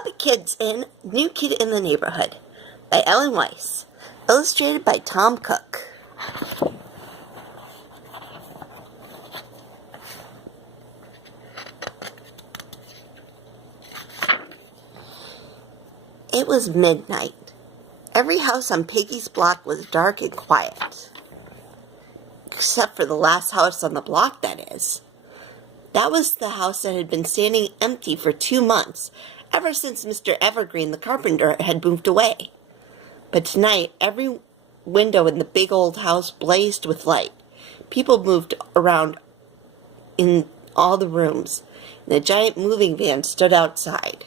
Muppet Kids in New Kid in the Neighborhood by Ellen Weiss. Illustrated by Tom Cook. It was midnight. Every house on Peggy's block was dark and quiet. Except for the last house on the block, that is. That was the house that had been standing empty for 2 months, ever since Mr. Evergreen the carpenter had moved away. But tonight, every window in the big old house blazed with light. People moved around in all the rooms, and a giant moving van stood outside.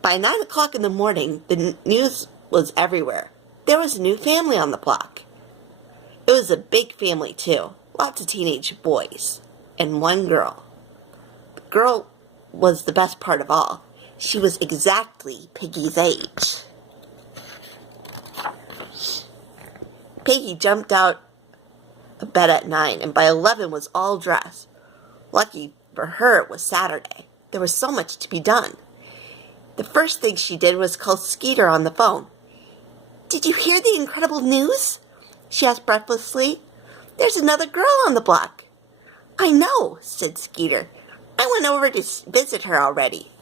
By 9 o'clock in the morning, the news was everywhere. There was a new family on the block. It was a big family, too. Lots of teenage boys. And one girl. The girl was the best part of all. She was exactly Peggy's age. Peggy jumped out of bed at 9, and by 11 was all dressed. Lucky for her, it was Saturday. There was so much to be done. The first thing she did was call Skeeter on the phone. "Did you hear the incredible news?" she asked breathlessly. "There's another girl on the block." "I know," said Skeeter. "I went over to visit her already."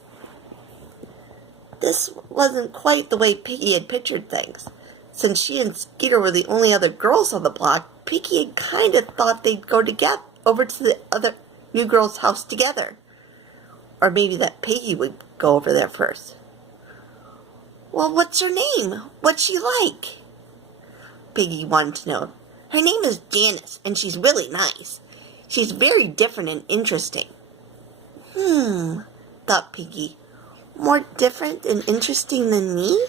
This wasn't quite the way Peggy had pictured things. Since she and Skeeter were the only other girls on the block, Peggy had kind of thought they'd go together over to the other new girl's house together. Or maybe that Peggy would go over there first. "Well, what's her name? What's she like?" Peggy wanted to know. "Her name is Janice, and she's really nice. She's very different and interesting." Thought Peggy. More different and interesting than me?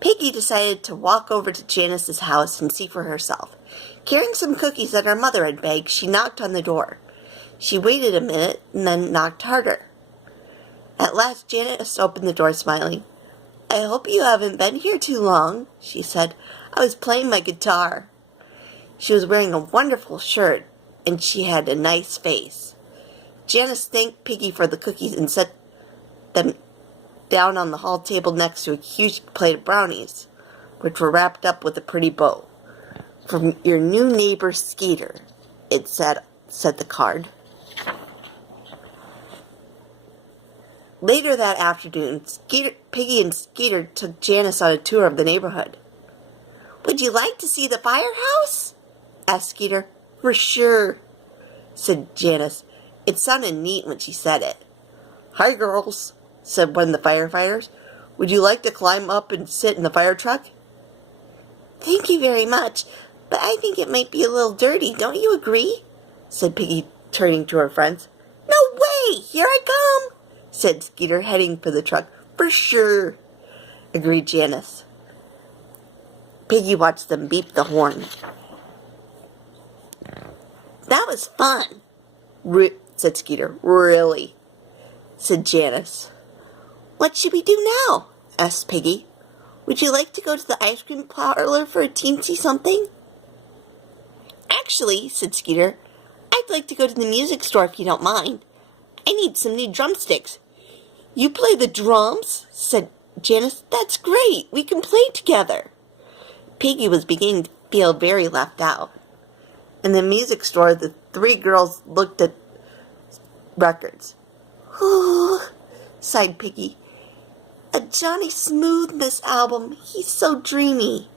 Peggy decided to walk over to Janice's house and see for herself. Carrying some cookies that her mother had baked, she knocked on the door. She waited a minute and then knocked harder. At last, Janice opened the door, smiling. "I hope you haven't been here too long," she said. "I was playing my guitar." She was wearing a wonderful shirt, and she had a nice face. Janice thanked Peggy for the cookies and set them down on the hall table next to a huge plate of brownies, which were wrapped up with a pretty bow. "From your new neighbor, Skeeter," it said the card. Later that afternoon, Peggy and Skeeter took Janice on a tour of the neighborhood. "Would you like to see the firehouse?" asked Skeeter. "For sure," said Janice. It sounded neat when she said it. "Hi, girls," said one of the firefighters. "Would you like to climb up and sit in the fire truck?" "Thank you very much, but I think it might be a little dirty. Don't you agree?" said Peggy, turning to her friends. "No way! Here I come!" said Skeeter, heading for the truck. "For sure," agreed Janice. Peggy watched them beep the horn. "That was fun," said Skeeter. "Really," said Janice. "What should we do now?" asked Peggy. "Would you like to go to the ice cream parlor for a teensy something?" "Actually," said Skeeter, "I'd like to go to the music store if you don't mind. I need some new drumsticks." "You play the drums?" said Janice. "That's great. We can play together." Peggy was beginning to feel very left out. In the music store, the three girls looked at records. "Ooh," sighed Peggy. "A Johnny Smooth album. He's so dreamy."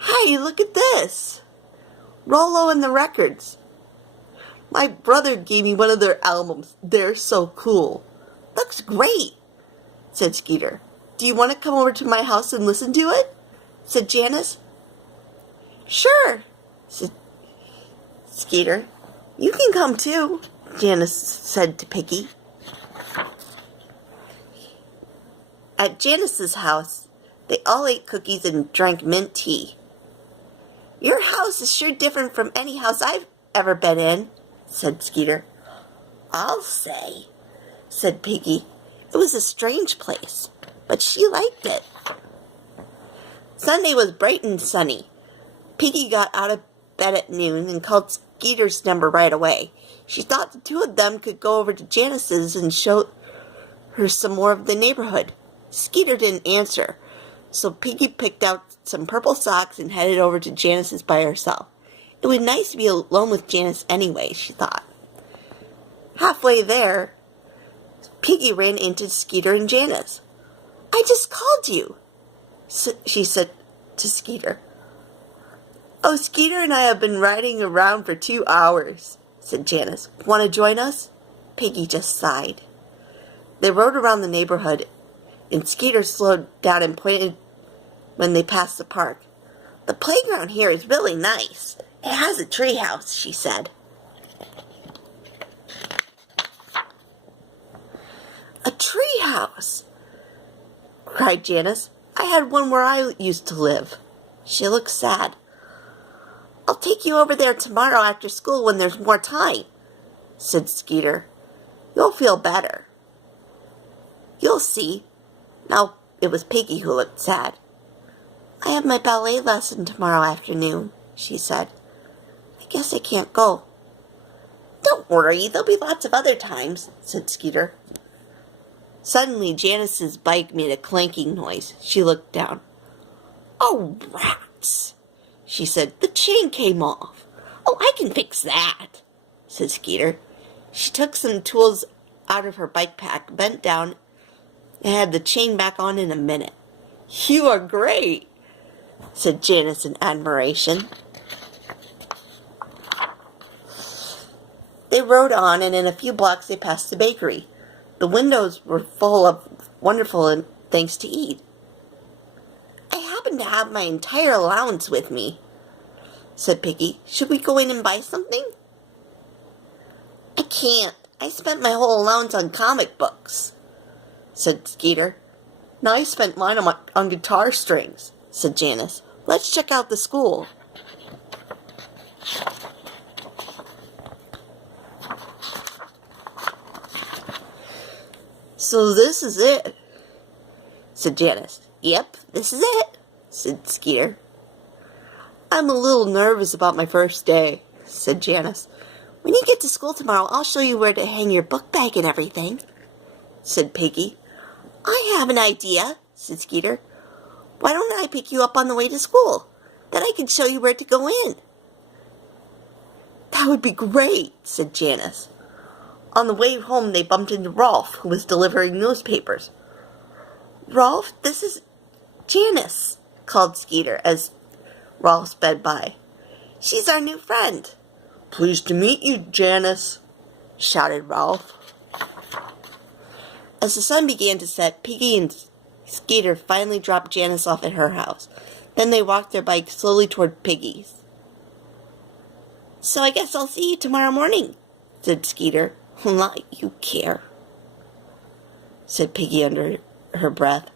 "Hey, look at this. Rollo and the Records. My brother gave me one of their albums. They're so cool." "Looks great," said Skeeter. "Do you want to come over to my house and listen to it?" said Janice. "Sure," said Skeeter. "You can come too," Janice said to Peggy. At Janice's house, they all ate cookies and drank mint tea. "Your house is sure different from any house I've ever been in," said Skeeter. "I'll say," said Peggy. It was a strange place, but she liked it. Sunday was bright and sunny. Peggy got out of bed at noon and called Skeeter's number right away. She thought the two of them could go over to Janice's and show her some more of the neighborhood. Skeeter didn't answer, so Peggy picked out some purple socks and headed over to Janice's by herself. It was nice to be alone with Janice anyway, she thought. Halfway there, Peggy ran into Skeeter and Janice. "I just called you," she said to Skeeter. "Oh, Skeeter and I have been riding around for 2 hours," said Janice. "Want to join us?" Peggy just sighed. They rode around the neighborhood, and Skeeter slowed down and pointed when they passed the park. "The playground here is really nice. It has a treehouse," she said. "A treehouse!" cried Janice. "I had one where I used to live." She looked sad. "I'll take you over there tomorrow after school when there's more time," said Skeeter. "You'll feel better." "You'll see." Now it was Peggy who looked sad. "I have my ballet lesson tomorrow afternoon," she said. "I guess I can't go." "Don't worry, there'll be lots of other times," said Skeeter. Suddenly, Janice's bike made a clanking noise. She looked down. "Oh, rats," she said. "The chain came off." "Oh, I can fix that," said Skeeter. She took some tools out of her bike pack, bent down, and had the chain back on in a minute. "You are great," said Janice in admiration. They rode on, and in a few blocks they passed the bakery. The windows were full of wonderful things to eat. "I happen to have my entire allowance with me," said Peggy. "Should we go in and buy something?" "I can't. I spent my whole allowance on comic books," said Skeeter. "Now I spent mine on guitar strings," said Janice. "Let's check out the school." "So this is it," said Janice. "Yep, this is it," said Skeeter. "I'm a little nervous about my first day," said Janice. "When you get to school tomorrow, I'll show you where to hang your book bag and everything," said Peggy. "I have an idea," said Skeeter. "Why don't I pick you up on the way to school? Then I can show you where to go in." "That would be great," said Janice. On the way home, they bumped into Rolf, who was delivering newspapers. "Rolf, this is Janice," called Skeeter as Rolf sped by. "She's our new friend." "Pleased to meet you, Janice," shouted Rolf. As the sun began to set, Peggy and Skeeter finally dropped Janice off at her house. Then they walked their bikes slowly toward Peggy's. "So I guess I'll see you tomorrow morning," said Skeeter. "Like you care," said Peggy under her breath.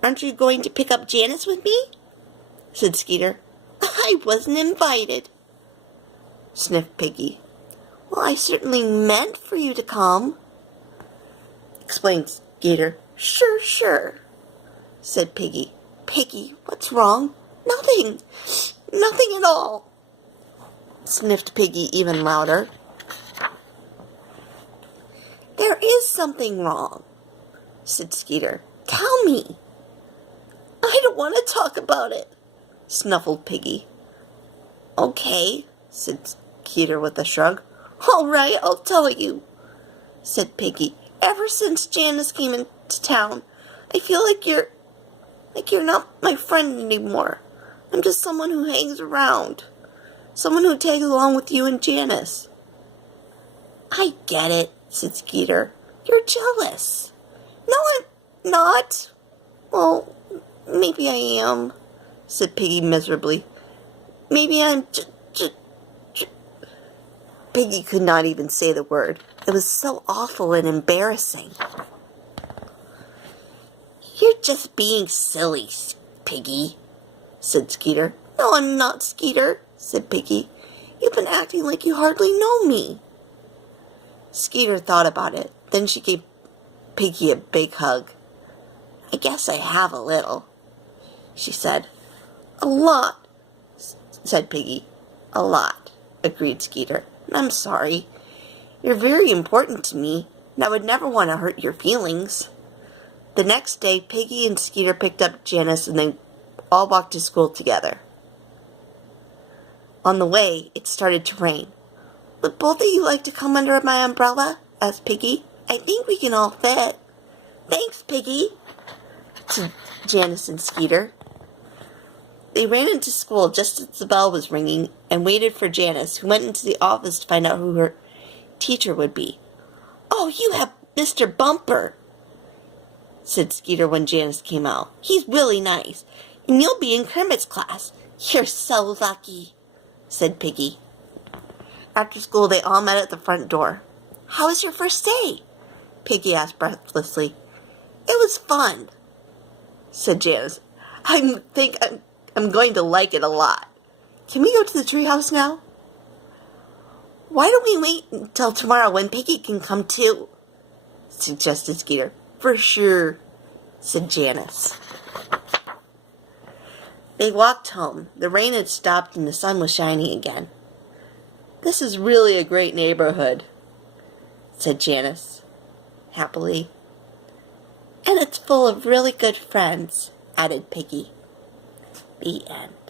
"Aren't you going to pick up Janice with me?" said Skeeter. "I wasn't invited," sniffed Peggy. "Well, I certainly meant for you to come," explained Skeeter. Sure, said Peggy. "Peggy, what's wrong?" "Nothing. Nothing at all," sniffed Peggy even louder. "There is something wrong," said Skeeter. "Tell me." "I don't want to talk about it," snuffled Peggy. "Okay," said Skeeter with a shrug. "All right, I'll tell you," said Peggy. "Ever since Janice came into town, I feel like you're not my friend anymore. I'm just someone who hangs around. Someone who tags along with you and Janice." "I get it," said Skeeter. "You're jealous." "No, I'm not." "Well, maybe I am," said Peggy miserably. "Maybe I'm Peggy could not even say the word. It was so awful and embarrassing. "You're just being silly, Peggy," said Skeeter. "No, I'm not, Skeeter," said Peggy. "You've been acting like you hardly know me." Skeeter thought about it. Then she gave Peggy a big hug. "I guess I have a little," she said. "A lot," said Peggy. "A lot," agreed Skeeter. I'm sorry. You're very important to me, and I would never want to hurt your feelings. The next day, Peggy and Skeeter picked up Janice and they all walked to school together. On the way, it started to rain. Would both of you like to come under my umbrella? Asked Peggy. I think we can all fit. Thanks, Peggy, to Janice and Skeeter. They ran into school just as the bell was ringing and waited for Janice, who went into the office to find out who her teacher would be. Oh, you have Mr. Bumper, said Skeeter when Janice came out. He's really nice, and you'll be in Kermit's class. You're so lucky, said Peggy. After school, they all met at the front door. How was your first day? Peggy asked breathlessly. It was fun, said Janice. I think I'm going to like it a lot. Can we go to the treehouse now? Why don't we wait until tomorrow when Peggy can come too? Suggested Skeeter. For sure, said Janice. They walked home. The rain had stopped and the sun was shining again. This is really a great neighborhood, said Janice, happily. And it's full of really good friends, added Peggy. The end.